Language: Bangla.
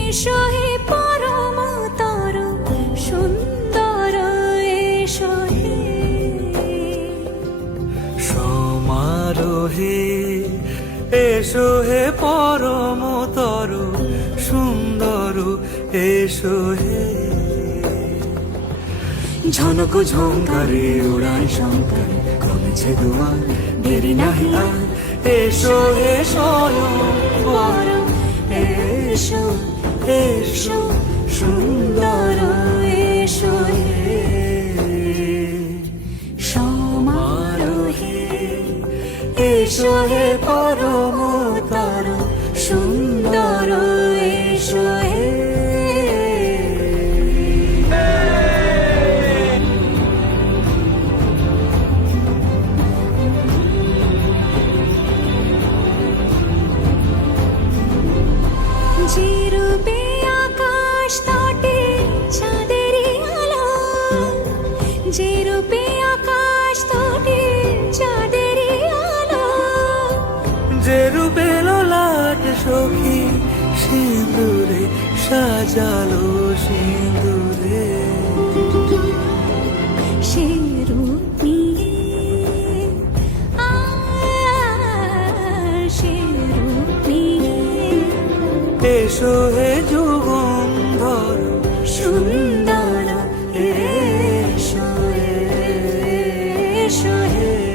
এসো হে পরমতর সুন্দর এসো হে সমারোহে এসো হে পরমতর সুন্দর এসো হে ঝনক ঝঙ্কারে উড়ান শঙ্কর কমেছে দুয়ার দেরি নাহি আর এসো হে স্বয়ং বর এসো এসো সুন্দর এসো হে সমারোহে এসো হে পরমতর সুন্দর এসো হে যে রূপে আকাশ তটে চাঁদেরই আলো যে রূপে আকাশ তটে চাঁদেরই আলো যে রূপে ললাট সখী সিঁদুরে সাজালো সিঁদুরে সে রূপ নিয়ে সে রূপ নিয়ে এসো হে যুগন্ধর সুন্দর এসো এসো হে